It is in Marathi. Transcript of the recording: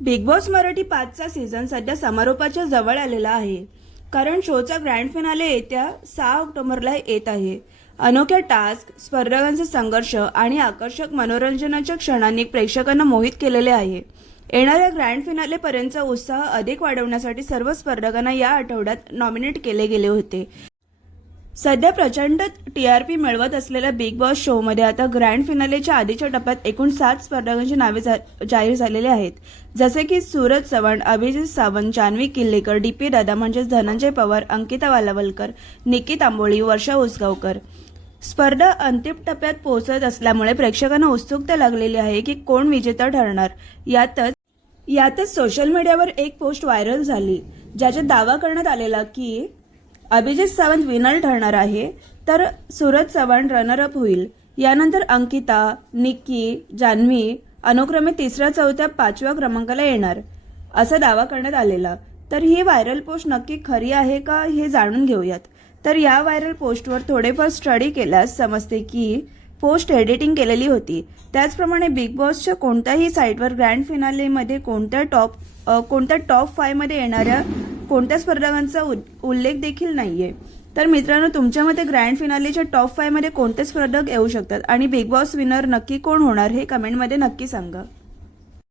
बिग बॉस मराठी पाचचा सीझन सध्या समारोपाच्या जवळ आलेला आहे. कारण शोचा ग्रँड फिनाले येत्या सहा ऑक्टोबरला येत आहे. अनोख्या टास्क स्पर्धकांचे संघर्ष आणि आकर्षक मनोरंजनाच्या क्षणांनी प्रेक्षकांना मोहित केलेले आहे. येणाऱ्या ग्रँड फिनालेपर्यंतचा उत्साह अधिक वाढवण्यासाठी सर्व स्पर्धकांना या आठवड्यात नॉमिनेट केले गेले होते. सध्या प्रचंड टीआरपी मिळवत असलेल्या बिग बॉस शोमध्ये आता ग्रँड फिनालेच्या आधीच्या टप्प्यात एकूण सात स्पर्धकांची नावे जा- जाहीर झालेली आहेत. जसे की सूरज चव्हाण अभिजित सावंत जान्हवी किल्लेकर डीपी दादा म्हणजेच धनंजय पवार अंकिता वालावलकर निकी तांबोळी वर्षा उसगावकर. स्पर्धा अंतिम टप्प्यात पोहोचत असल्यामुळे प्रेक्षकांना उत्सुकता लागलेली आहे की कोण विजेता ठरणार. यातच यातच सोशल मीडियावर एक पोस्ट व्हायरल झाली ज्याच्यात दावा करण्यात आलेला की अभिजित सावंत विनर ठरणार आहे तर सूरज चव्हाण रनरअप होईल. यानंतर अंकिता निक्की जान्हवी अनुक्रमे तिसऱ्या चौथ्या पाचव्या क्रमांकाला येणार. असा दावा करण्यात आलेला. तर ही व्हायरल पोस्ट नक्की खरी आहे का हे जाणून घेऊयात. तर या व्हायरल पोस्टवर थोडेफार स्टडी केल्यास समजते की पोस्ट एडिटिंग केलेली होती. त्याचप्रमाणे बिग बॉसच्या कोणत्याही साईटवर ग्रँड फिनालेमध्ये कोणत्या टॉप कोणत्या टॉप फायमध्ये येणाऱ्या कोणत्या स्पर्धकांचा उल्लेख देखील नाहीये. तर मित्रांनो तुमच्या मते ग्रँड फिनालेच्या टॉप फायमध्ये कोणते स्पर्धक येऊ शकतात? आणि बिग बॉस विनर नक्की कोण होणार हे कमेंटमध्ये नक्की सांगा.